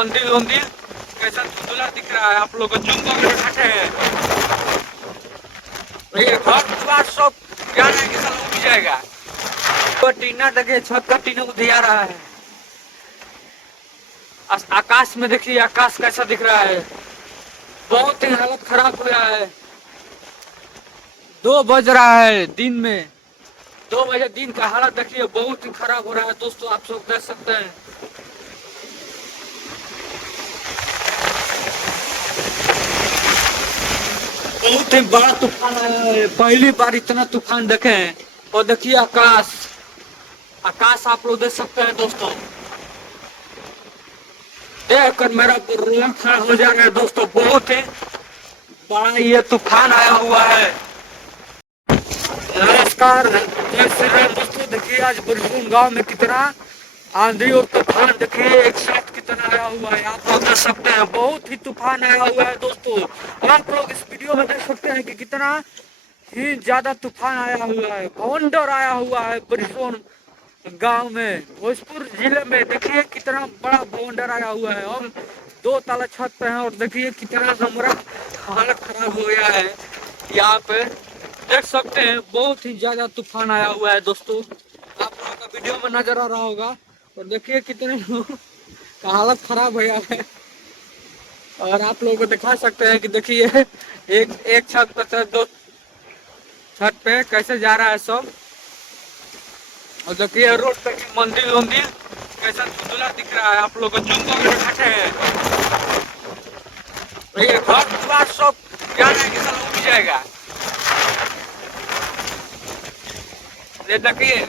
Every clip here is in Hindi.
मंदिर वंदिर कैसा धुंधला दिख रहा है। आप लोग जूम करके बैठे हैं। ये घर द्वार सब जान है कि साला उठ जाएगा। तो टीना देखिए, छत का टीना उधिया रहा है। आकाश में देखिए, आकाश कैसा दिख रहा है। बहुत ही हालत खराब हो रहा है। 2 बज रहा है दिन में। 2 बजे दिन का हालत देखिए, बहुत ही खराब हो रहा है दोस्तों। आप सब देख सकते हैं। बहुत ही बड़ा तूफान आया है। पहली बार इतना तूफान देखे हैं। और देखिए आकाश, आकाश आप लोग देख सकते हैं दोस्तों। देख कर मेरा रोना खड़ा हो जा रहा है दोस्तों। बहुत ही बड़ा ये तूफान आया हुआ है। नमस्कार, जय श्री राम दोस्तों। देखिए आज बरसून गांव में कितना आंधी और तूफान देखिए एक साथ कितना आया हुआ है। आप लोग देख सकते हैं, बहुत ही तूफान आया हुआ है दोस्तों। आप लोग इस वीडियो में देख सकते हैं कि कितना ही ज्यादा तूफान आया हुआ है। भवंडर आया हुआ है बरसून गांव में, भोजपुर जिले में। देखिए कितना बड़ा भवंडर आया हुआ है। और 2 ताला छत पे है। और देखिए कितना हमारा हालत खराब हो गया है। यहाँ पे देख सकते हैं, बहुत ही ज्यादा तूफान आया हुआ है दोस्तों। आप लोगों का वीडियो में नजर आ रहा होगा। और देखिए कितने लोगों का हालत खराब हो गया है। और आप लोगों को दिखा सकते हैं कि देखिए एक छत पे से 2 छत पे कैसे जा रहा है सब। और देखिए रोड पे मंदिर वंदिर कैसा धुंधला दिख रहा है। आप लोग जूम करके बैठे हैं। ये घर द्वार सब जान है कि साला उठ जाएगा। ये देखिए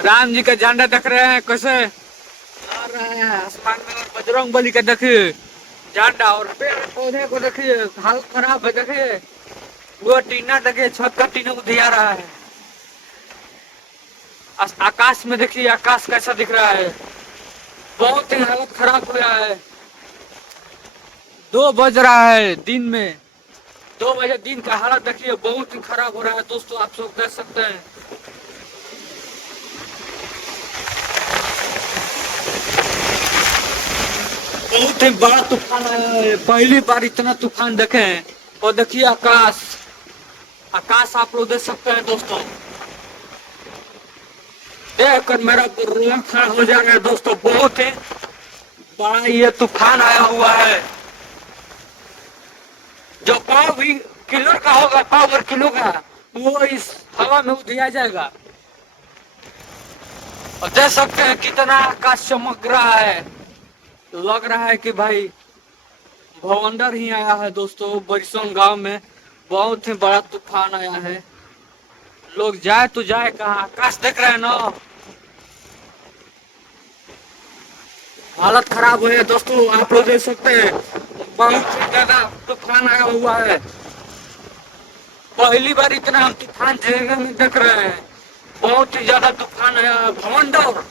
राम जी का झंडा देख रहे हैं कैसे आ रहा है आसमान में। और बजरंग बली का देखिए झंडा। और पेड़ पौधे को देखिए हालत खराब है। देखिए वो टीना देखिए, छत का टीना उधिया रहा है। आकाश में देखिए, आकाश कैसा दिख रहा है। बहुत ही हालत खराब हो रहा है। 2 बज रहा है दिन में। 2 बजे दिन का हालत देखिए, बहुत ही खराब हो रहा है दोस्तों। आप सब देख सकते हैं। बहुत ही बड़ा तूफान आया है। पहली बार इतना तूफान देखे हैं। और देखिए आकाश, आकाश आप लोग देख सकते हैं दोस्तों। देख कर मेरा रोना खड़ा हो जा रहा है दोस्तों। बहुत ही बड़ा ये तूफान आया हुआ है। जो पाव भी किलो का होगा, पावर किलो का, वो इस हवा में उधिया जाएगा। और देख सकते हैं कितना आकाश चमक रहा है। लग रहा है कि भाई भवंडर ही आया है दोस्तों बरसून गांव में। बहुत ही बड़ा तूफान आया है। लोग जाए तो जाए कहाँ। आकाश देख रहे हैं ना, हालत खराब हुई है दोस्तों। आप लोग देख सकते हैं, बहुत ही ज्यादा तूफान आया हुआ है। पहली बार इतना हम तूफान जगह में देख रहे हैं। बहुत ही ज्यादा तूफान आया है। भवंडर